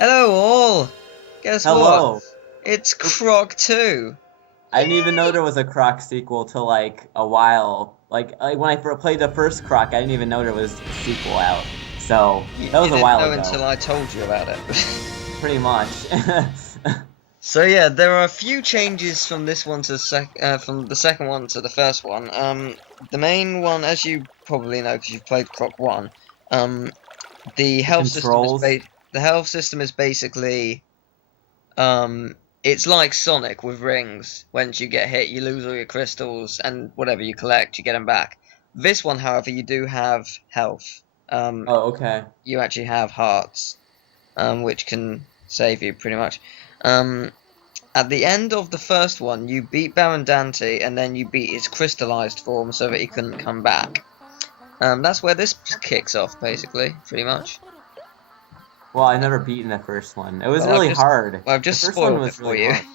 Hello all! Guess Hello. what? It's Croc 2! I didn't even know there was a Croc sequel till like a while. Like when I played the first Croc, I didn't even know there was a sequel out. So You, that you was a didn't while know ago, until I told you about it. pretty much. So yeah, there are a few changes from this one to from the second one to the first one. The main one, as you probably know because you've played Croc 1, the The health system is controls. basically it's like Sonic with rings. Once you get hit, you lose all your crystals, and whatever you collect, you get them back. This one, however, you do have health. Oh, okay. You actually have hearts, which can save you pretty much. Um, at the end of the first one, you beat Baron Dante, and then you beat his crystallized form so that he couldn't come back. That's where this kicks off, basically, pretty much. Well, I never beaten the first one. It was Well, really hard. I've The just first one spoiled it was for really you. hard.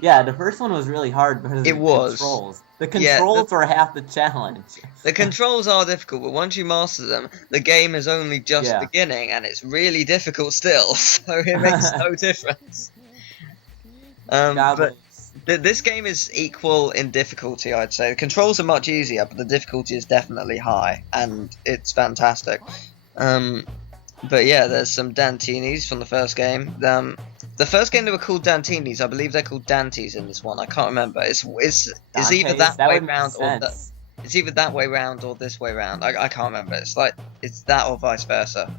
Yeah, the first one was really hard because of It the was. controls. The Yeah, controls were half the challenge. the controls are difficult, but once you master them, the game is only just Yeah. beginning, and it's really difficult still, so it makes no difference. But Goblins. this game is equal in difficulty, I'd say. The controls are much easier, but the difficulty is definitely high, and it's fantastic. Um, but yeah, there's some Dantinis from the first game. The first game they were called Dantinis. I believe they're called Dantes in this one. I can't remember. It's either Dantes? that That way would make round or sense. it's either that way round or this way round. I can't remember. It's like it's that or vice versa.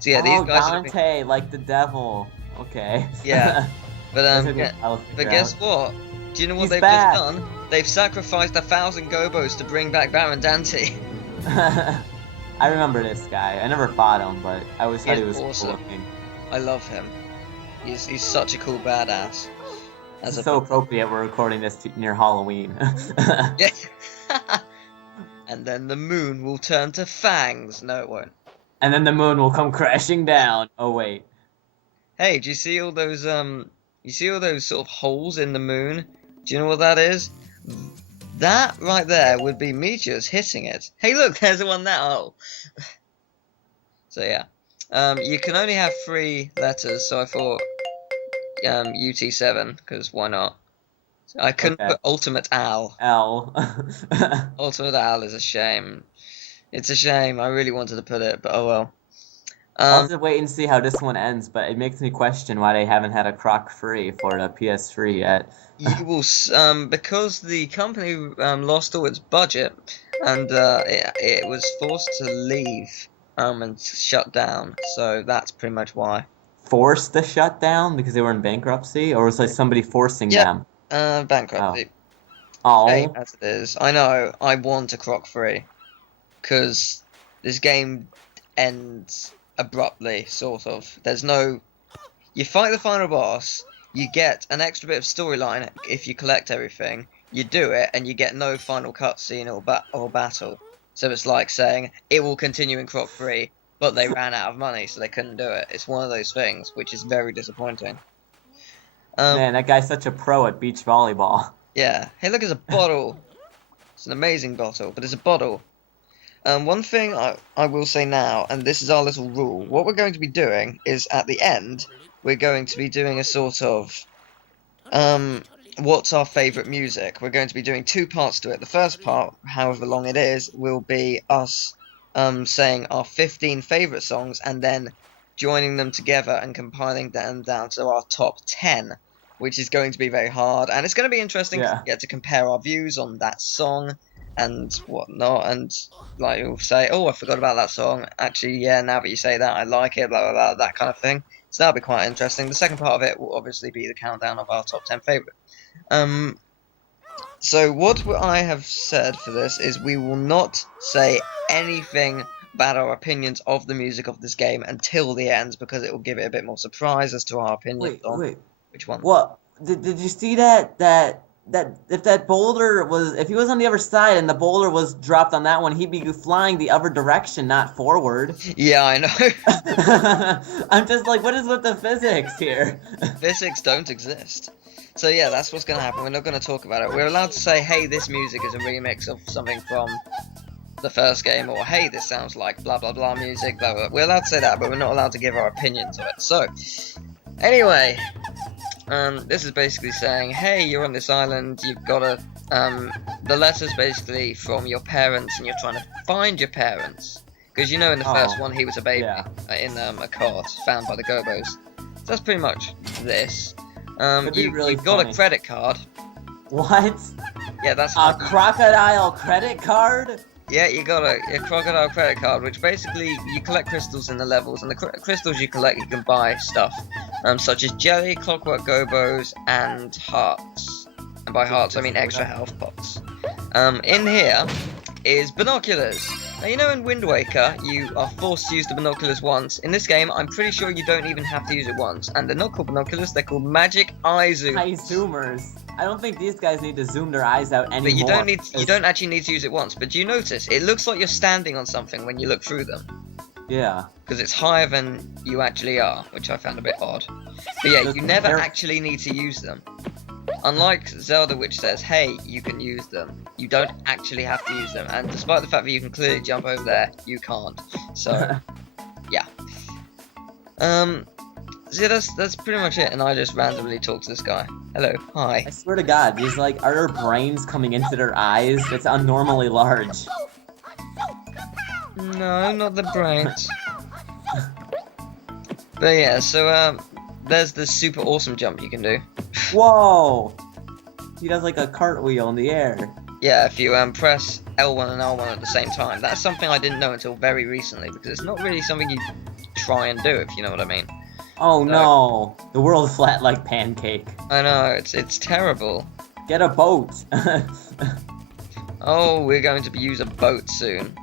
So yeah, these Oh, guys have been Dante, like the devil. Okay. yeah. But That took me a yeah. while to But figure guess out. what? Do you know what He's they've just back. done? They've sacrificed 1,000 gobos to bring back Baron Dante. I remember this guy. I never fought him, but I always He thought is he was cool awesome. looking. I love him. He's such a cool badass. This As is a so appropriate. We're recording this near Halloween. yeah. And then the moon will turn to fangs. No, it won't. And then the moon will come crashing down. Oh wait. Hey, do you see all those you see all those sort of holes in the moon? Do you know what that is? That right there would be meteors hitting it. Hey, look, there's one now. So yeah, you can only have 3 letters. So I thought UT7 because why not? I couldn't Okay. put Ultimate Owl. L. Ultimate Owl is a shame. It's a shame. I really wanted to put it, but oh well. I'll have to wait and see how this one ends, but it makes me question why they haven't had a Croc free for the PS3 yet. You will, because the company lost all its budget, and it was forced to leave, and shut down. So that's pretty much why. Forced to shut down because they were in bankruptcy, or was like somebody forcing Yep, them? Oh. bankruptcy. Shame Oh. as it is. I know. I want a Croc free, because this game ends abruptly, sort of. There's no. You fight the final boss. You get an extra bit of storyline if you collect everything. You do it, and you get no final cutscene or battle. So it's like saying it will continue in Croc 3, but they ran out of money, so they couldn't do it. It's one of those things, which is very disappointing. Man, that guy's such a pro at beach volleyball. Yeah. Hey, look, it's a bottle. It's an amazing bottle, but it's a bottle. One thing I will say now, and this is our little rule, what we're going to be doing is at the end, we're going to be doing a sort of, what's our favourite music? We're going to be doing 2 parts to it. The first part, however long it is, will be us saying our 15 favourite songs and then joining them together and compiling them down to our top 10, which is going to be very hard. And it's going to be interesting to Yeah. get to compare our views on that song and whatnot, and like you'll say, oh, I forgot about that song. Actually, yeah, now that you say that, I like it, blah, blah, blah, that kind of thing. So that'll be quite interesting. The second part of it will obviously be the countdown of our top 10 favourite. So what I have said for this is we will not say anything about our opinions of the music of this game until the end, because it will give it a bit more surprise as to our opinions on Wait. which one. What? Did you see that if that boulder was, if he was on the other side and the boulder was dropped on that one, he'd be flying the other direction, not forward. Yeah, I know. I'm just like, what is with the physics here? Physics don't exist. So yeah, that's what's going to happen. We're not going to talk about it. We're allowed to say, hey, this music is a remix of something from the first game, or hey, this sounds like blah blah blah music, blah blah. We're allowed to say that, but we're not allowed to give our opinions of it. So, anyway, this is basically saying, hey, you're on this island, you've got to, the letter's basically from your parents, and you're trying to find your parents. Because you know in the first one, he was a baby in a cart found by the Gobos. So that's pretty much this. You've got a credit card. What? Yeah, that's a crocodile credit card? Yeah, you got a crocodile credit card, which basically you collect crystals in the levels, and the crystals you collect, you can buy stuff, such as jelly, clockwork gobos, and hearts. And by hearts, I mean extra health pots. In here is binoculars. Now, you know in Wind Waker, you are forced to use the binoculars once. In this game, I'm pretty sure you don't even have to use it once. And they're not called binoculars, they're called magic eye zoomers. Eye zoomers. I don't think these guys need to zoom their eyes out anymore. But you don't actually need to use it once. But do you notice? It looks like you're standing on something when you look through them. Yeah. Because it's higher than you actually are, which I found a bit odd. But yeah, you never actually need to use them. Unlike Zelda, which says, hey, you can use them, you don't actually have to use them, and despite the fact that you can clearly jump over there, you can't. So, yeah. So yeah, that's pretty much it, and I just randomly talk to this guy. Hello, hi. I swear to God, these like, are their brains coming into their eyes? It's unnormally large. No, not the brains. But yeah, so, there's this super awesome jump you can do. Whoa! He does like a cartwheel in the air. Yeah, if you press L1 and L1 at the same time. That's something I didn't know until very recently, because it's not really something you try and do, if you know what I mean. Oh no! The world's flat like pancake. I know, it's terrible. Get a boat! Oh, we're going to use a boat soon.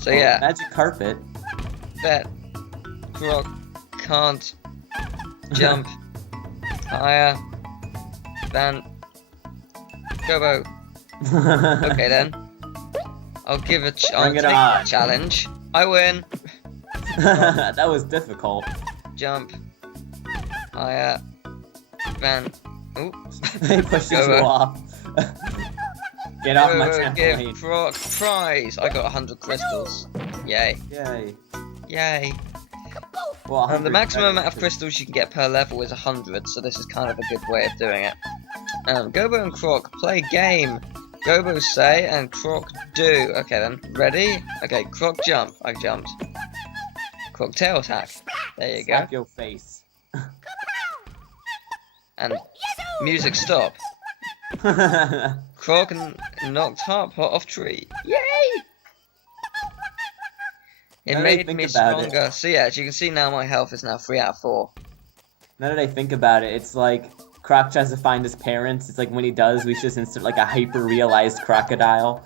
So yeah. Magic carpet. Bet Croc can't jump higher than Gobo. Okay then. I'll give it a challenge. I win. That was difficult. Jump higher than. Ooh. He pushes you off. Get off my trampoline. Give Croc prize. I got 100 crystals. Yay. Yay. Yay. Well, the maximum amount of crystals you can get per level is 100, so this is kind of a good way of doing it. Gobo and Croc play game. Gobo say and Croc do. Okay then, ready? Okay, Croc jump. I jumped. Croc tail attack. There you go. Slap your face. And music stop. Croc knocked Hot off tree. Yay! It made me stronger. So yeah, as you can see now, my health is now 3 out of 4. Now that I think about it, it's like Croc tries to find his parents. It's like when he does, we just insert like a hyper-realized crocodile.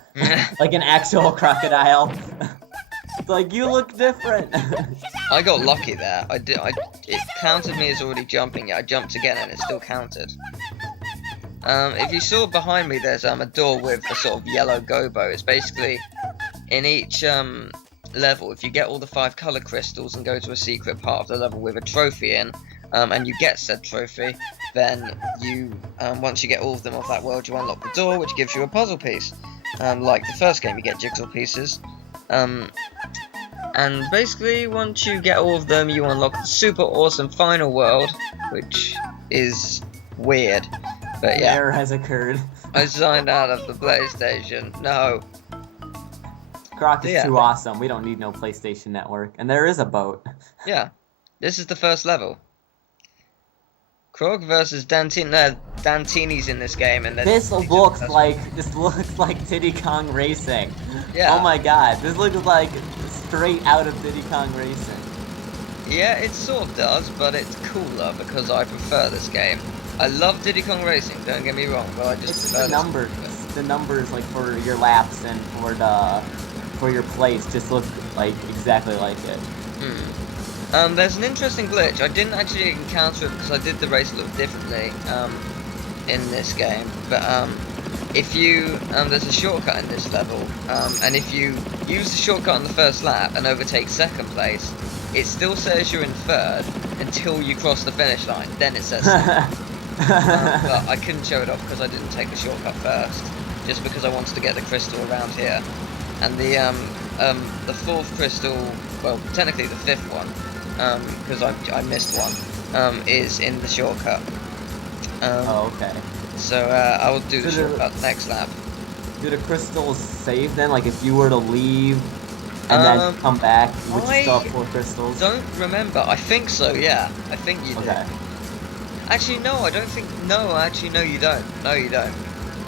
Like an actual crocodile. It's like, you look different. I got lucky there. It counted me as already jumping. Yeah, I jumped again and it still counted. If you saw behind me, there's a door with a sort of yellow gobo. It's basically in each level, if you get all the 5 color crystals and go to a secret part of the level with a trophy in, and you get said trophy, then you once you get all of them off that world, you unlock the door, which gives you a puzzle piece. Like the first game, you get jigsaw pieces. And basically, once you get all of them, you unlock the super awesome final world, which is weird. But yeah, error has occurred. I signed out of the PlayStation. No. Croc is too awesome. We don't need no PlayStation Network. And there is a boat. Yeah. This is the first level. Croc versus Dantini. Dantini's in this game, and this looks like Diddy Kong Racing. Yeah. Oh my God, this looks like straight out of Diddy Kong Racing. Yeah, it sort of does, but it's cooler because I prefer this game. I love Diddy Kong Racing. Don't get me wrong, but I just prefer the numbers. The numbers, like for your laps and for your place, just look like exactly like it. There's an interesting glitch. I didn't actually encounter it because I did the race a little differently in this game. But if you there's a shortcut in this level, and if you use the shortcut on the first lap and overtake second place, it still says you're in third until you cross the finish line. Then it says but I couldn't show it off because I didn't take the shortcut first, just because I wanted to get the crystal around here. And the fourth crystal, well, technically the fifth one, because I missed one, is in the shortcut. Oh, okay. So I will do the So shortcut next lap. Do the crystals save then? Like if you were to leave and then come back, would you still have 4 crystals? Don't remember. I think so. Yeah, I think you do. Okay. Actually, no, I don't think. No, actually, no, you don't. No, you don't.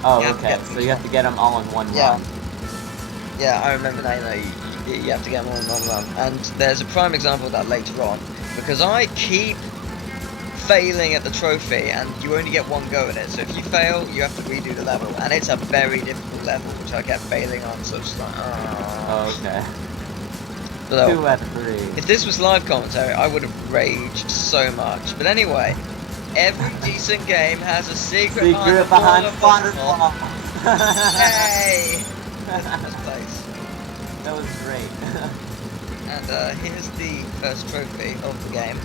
Oh, okay. So you have to get them all in one run. Yeah, I remember now. You have to get them all in one run. And there's a prime example of that later on, because I keep failing at the trophy, and you only get one go at it. So if you fail, you have to redo the level, and it's a very difficult level, which I kept failing on. So it's like, oh, okay. But, 2 out of 3. If this was live commentary, I would have raged so much. But anyway, every decent game has a secret behind the waterfall. Hey! This place. That was great. And here's the first trophy of the game.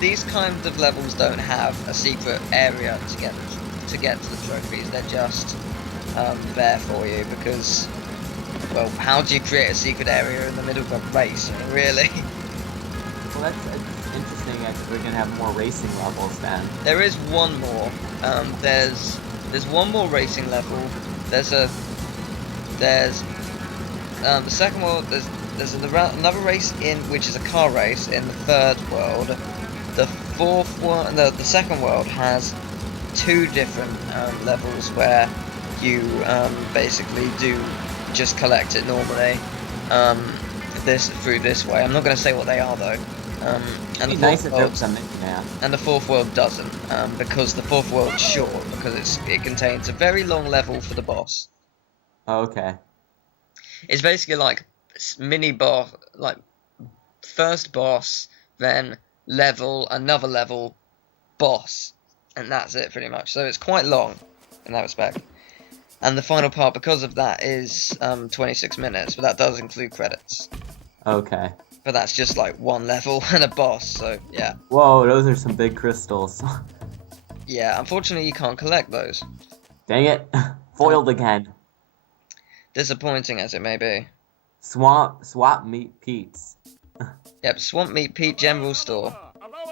These kinds of levels don't have a secret area to get to the trophies. They're just there for you because, well, how do you create a secret area in the middle of a race? Really? Well, that's interesting. Actually, we're gonna have more racing levels then. There is one more. There's one more racing level. There's the second world. There's another race in which is a car race in the third world. The fourth one, the second world has 2 different levels where you basically do just collect it normally. Through this way. I'm not going to say what they are though. And the fourth world doesn't, because the fourth world's short because it contains a very long level for the boss. Oh, okay. It's basically like mini boss, like first boss, then level, another level, boss, and that's it pretty much. So it's quite long in that respect. And the final part, because of that, is 26 minutes, but that does include credits. Okay. But that's just like one level and a boss, so yeah. Whoa, those are some big crystals. Yeah, unfortunately you can't collect those. Dang it. Foiled again. Disappointing as it may be. Swap Meat Pete's. Yep, Swamp Meat Pete General Store.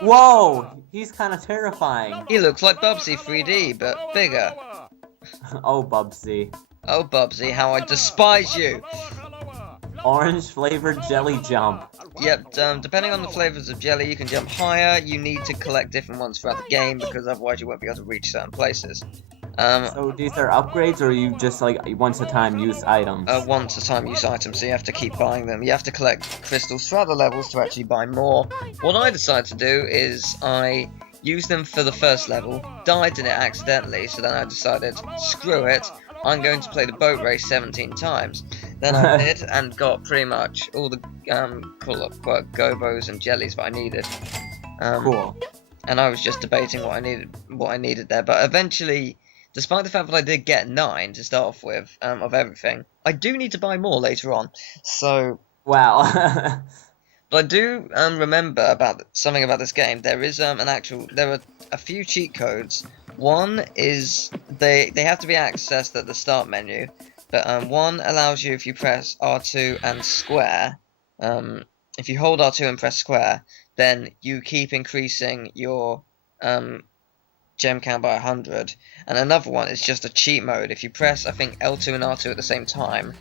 Whoa! He's kind of terrifying. He looks like Bubsy 3D, but bigger. Oh, Bubsy. Oh, Bubsy, how I despise you! Orange flavored jelly jump. Yep, depending on the flavors of jelly, you can jump higher. You need to collect different ones throughout the game, because otherwise you won't be able to reach certain places. So these are upgrades, or you just like once a time use items? Once a time use items, so you have to keep buying them. You have to collect crystals throughout the levels to actually buy more. What I decided to do is I used them for the first level, died in it accidentally, so then I decided, screw it, I'm going to play the boat race 17 times. Then I did, and got pretty much all the quote-unquote gobos and jellies that I needed. Cool. And I was just debating what I needed there, but eventually, despite the fact that I did get 9 to start off with, of everything, I do need to buy more later on. So wow. but I do remember something about this game. There is there are a few cheat codes. One is they have to be accessed at the start menu, but one allows you, if you press R2 and square, if you hold R2 and press square, then you keep increasing your gem count by 100. And another one is just a cheat mode. If you press, I think, L2 and R2 at the same time,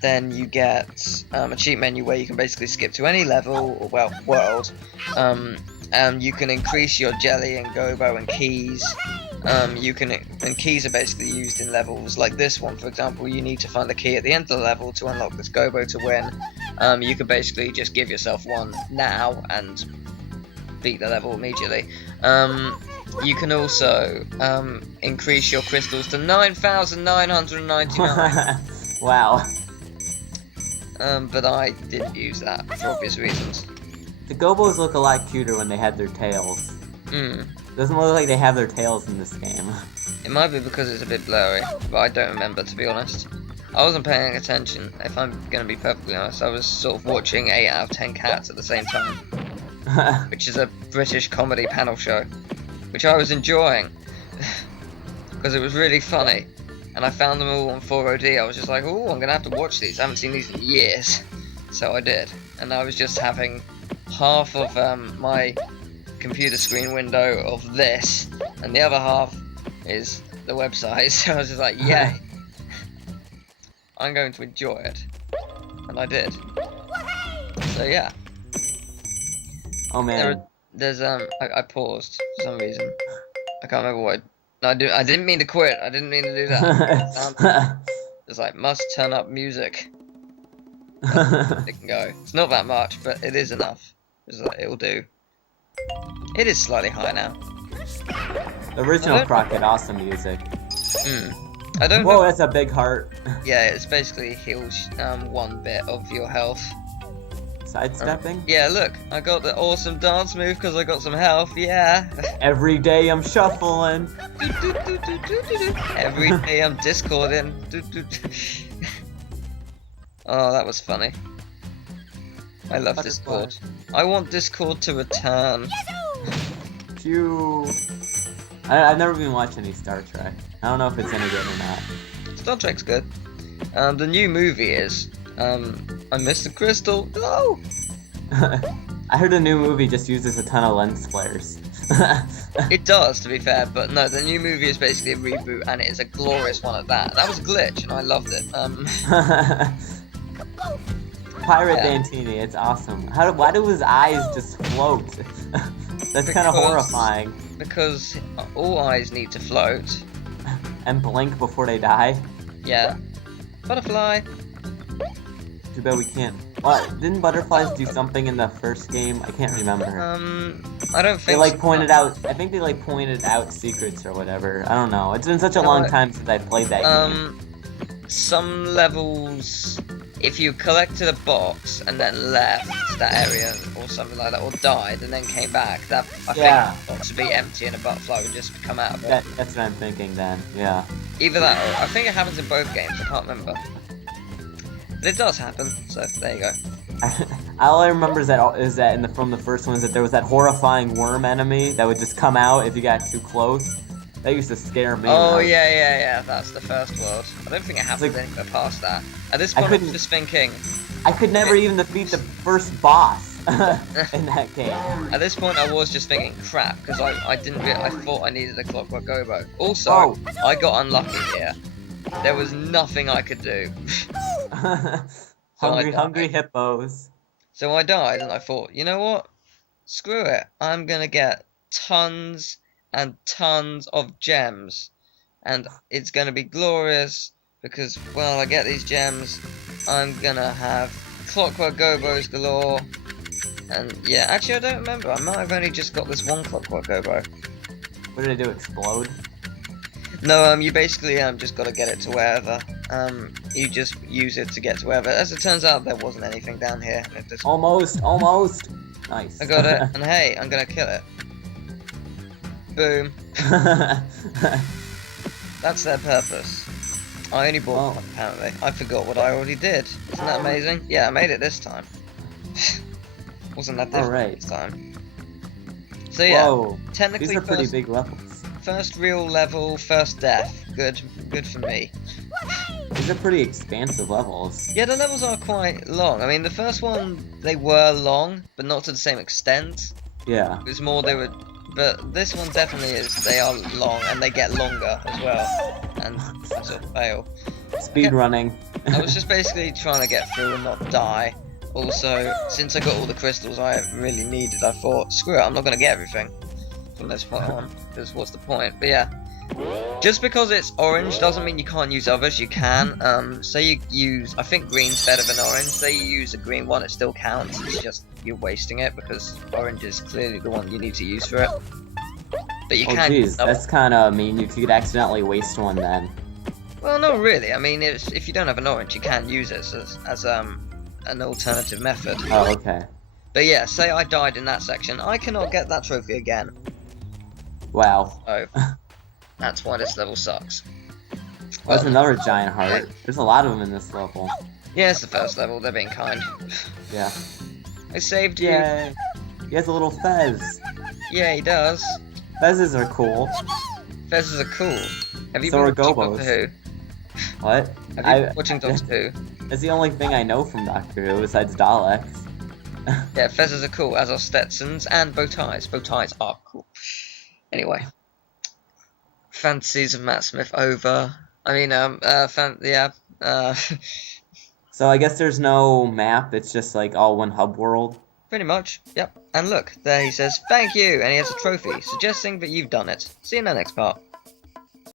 then you get a cheat menu where you can basically skip to any level, or well, world. You can increase your jelly and gobo and keys. And keys are basically used in levels like this one, for example. You need to find the key at the end of the level to unlock this gobo to win. You could basically just give yourself one now and beat the level immediately. You can also increase your crystals to 9,999. Wow. But I didn't use that for obvious reasons. The gobos look a lot cuter when they have their tails. Doesn't look like they have their tails in this game. It might be because it's a bit blurry, but I don't remember, to be honest. I wasn't paying attention, if I'm going to be perfectly honest. I was sort of watching 8 out of 10 Cats at the same time. Which is a British comedy panel show. Which I was enjoying. Because it was really funny. and I found them all on 4OD. I was just like, oh, I'm gonna have to watch these. I haven't seen these in years, so I did. And I was just having half of my computer screen window of this, and the other half is the website. So I was just like, yay, I'm going to enjoy it, and I did. So yeah. Oh man. There's I paused for some reason. I can't remember what. No, I didn't mean to quit. I didn't mean to do that. It's like must turn up music. It can go. It's not that much, but it is enough. It's like, it'll do. It is slightly high now. The original Croc had awesome music. I don't Whoa, know. that's a big heart. Yeah, it's basically heals 1 bit of your health. Sidestepping? Yeah, look, I got the awesome dance move because I got some health. Yeah. Every day I'm shuffling. Every day I'm discording. Oh, that was funny. I love Discord. I want Discord to return. Phew. I've never been watching any Star Trek. I don't know if it's any good or not. Star Trek's good. The new movie is. I missed the crystal. No! I heard a new movie just uses a ton of lens flares. It does, to be fair, but no, the new movie is basically a reboot, and it is a glorious one at that. That was a glitch, and I loved it. Pirate Dantini, it's awesome. Why do his eyes just float? That's kind of horrifying. Because all eyes need to float. And blink before they die? Yeah. Butterfly. Too bad we can't. What? Didn't butterflies do something in the first game? I can't remember. I don't think they like pointed out. I think they like pointed out secrets or whatever. I don't know. It's been such a long time since I played that game. Some levels, if you collected a box and then left that area or something like that, or died and then came back, that I think the box would be empty and a butterfly would just come out of it. That's what I'm thinking then. Yeah. Either that, or I think it happens in both games. I can't remember. But it does happen, so there you go. All I remember is that from the first one is that there was that horrifying worm enemy that would just come out if you got too close. That used to scare me. Oh yeah, that's the first world. I don't think it happens anywhere past that. At this point, I'm just thinking. I could never even defeat the first boss in that game. At this point, I was just thinking, crap, because I thought I needed a Clockwork Gobo. Also, I got unlucky here. There was nothing I could do. Hungry hippos. So I died, and I thought, you know what? Screw it. I'm gonna get tons and tons of gems, and it's gonna be glorious because when I get these gems, I'm gonna have Clockwork Gobos galore. And yeah, actually, I don't remember. I might have only just got this one Clockwork Gobo. What did it do? Explode? No, you basically just gotta get it to wherever. You just use it to get to wherever. As it turns out, there wasn't anything down here. Almost. Nice. I got it, and hey, I'm gonna kill it. Boom. That's their purpose. I only bought one, apparently. I forgot what I already did. Isn't that amazing? Yeah, I made it this time. Wasn't that different this time? So yeah, technically these are pretty big levels. First real level, first death. Good for me. These are pretty expansive levels. Yeah, the levels are quite long. I mean, the first one, they were long, but not to the same extent. Yeah. It was more but this one definitely is. They are long, and they get longer as well. And I sort of fail. Speed running. I was just basically trying to get through and not die. Also, since I got all the crystals I really needed, I thought, screw it, I'm not going to get everything from this point on, because what's the point? But yeah, just because it's orange doesn't mean you can't use others. You can. Say you use, I think green's better than orange. Say you use a green one, it still counts. It's just you're wasting it because orange is clearly the one you need to use for it. But you can. Geez, that's kind of mean. You could accidentally waste one then. Well, not really. I mean, if you don't have an orange, you can use it as an alternative method. Oh, okay. But yeah, say I died in that section, I cannot get that trophy again. Wow. So that's why this level sucks. Well, there's another giant heart. There's a lot of them in this level. Yeah, it's the first level. They're being kind. Yeah. I saved you. Yay. He has a little fez. Yeah, he does. Fezzes are cool. Fezzes are cool. Have you So been are watching gobos. Doctor Who? What? Have you been watching Doctor Who? That's the only thing I know from Doctor Who besides Daleks. Yeah, feathers are cool, as are Stetsons and bow ties. Bow ties are cool. Anyway. Fantasies of Matt Smith over. I mean, So I guess there's no map, it's just like all one hub world. pretty much, yep. And look, there he says, thank you, and he has a trophy, suggesting that you've done it. See you in the next part.